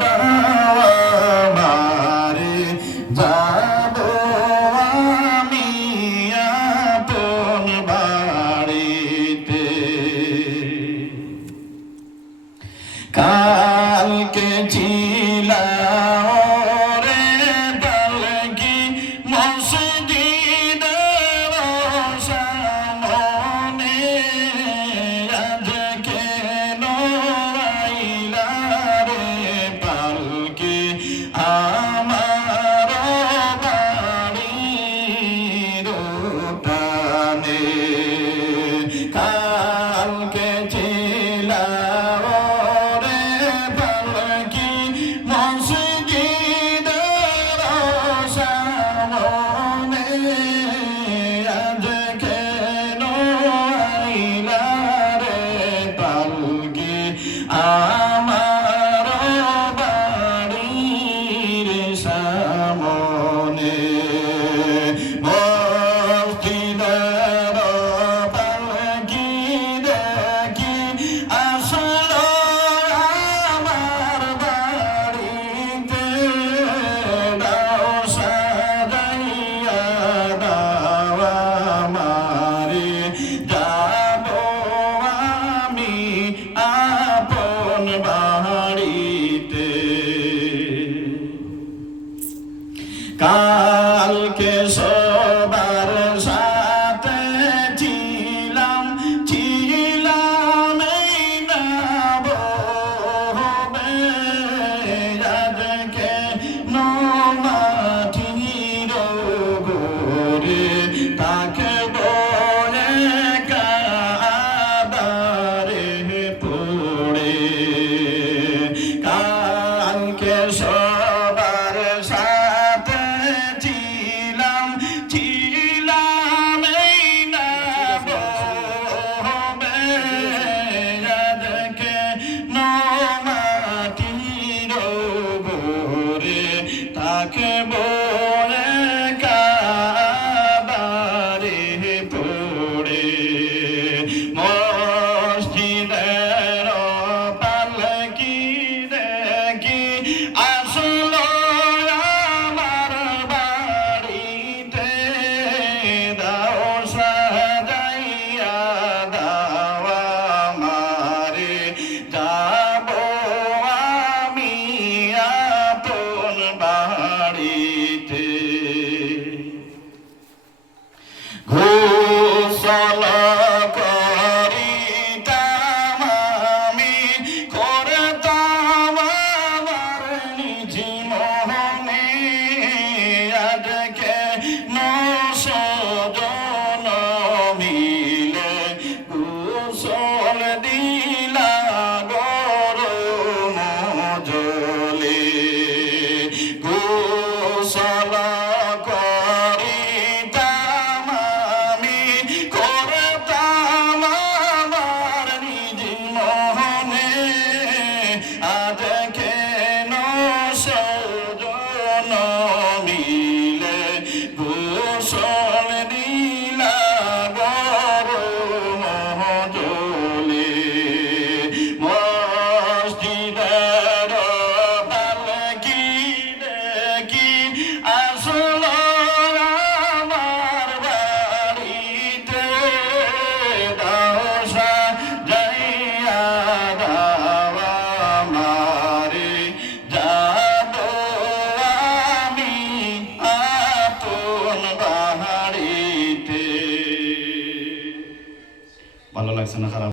দাও আমারে, যাব আমি আপন বাড়িতে। কালকে ছিলাম রে পালকি মসজিদের সামনে, আজ কেন আইলা রে পালকি আমার বাড়ির উঠানে। কালকে ছিলাম আমার বাড়ির সামনে, মসজিদের পালকি দেখি আসলো আমার বাড়িতে। দাও সাজাইয়া দাও আমারে, যাব আমি আপন বাড়িতে। কালকে সবার সাথে ছিলাম ছিলাম এই নববে, আজকে মাটির ঘরে তাকে বলে কাদারে পড়ে। কালকে সবার সাথে ছিলাম ছিলাম এই নববে, আজকে মাটির ঘরে তাকে বলে কাদারে পড়ে। মসজিদের পালকি দেখি আসলো আমার বাড়িতে। দাও সাজাইয়া দাও আমারে, যাব আমি আপন বাড়িতে। গোসল করিতাম আমি, করতাম আমার নিজ মনে, আজকে নজন মিলে গোসল দিলা গরম জলে। গোসল করিতাম আমি, করতাম আমার নিজ মনে, আজকে নজন মিলে গোসল দিলা গরম জলে। মসজিদের পালকি দেখি আসলো আমার বাড়িতে। দাও সাজাইয়া দাও আমারে, যাব আমি আপন বাড়িতে। ভালো লাগছে না খারাপ?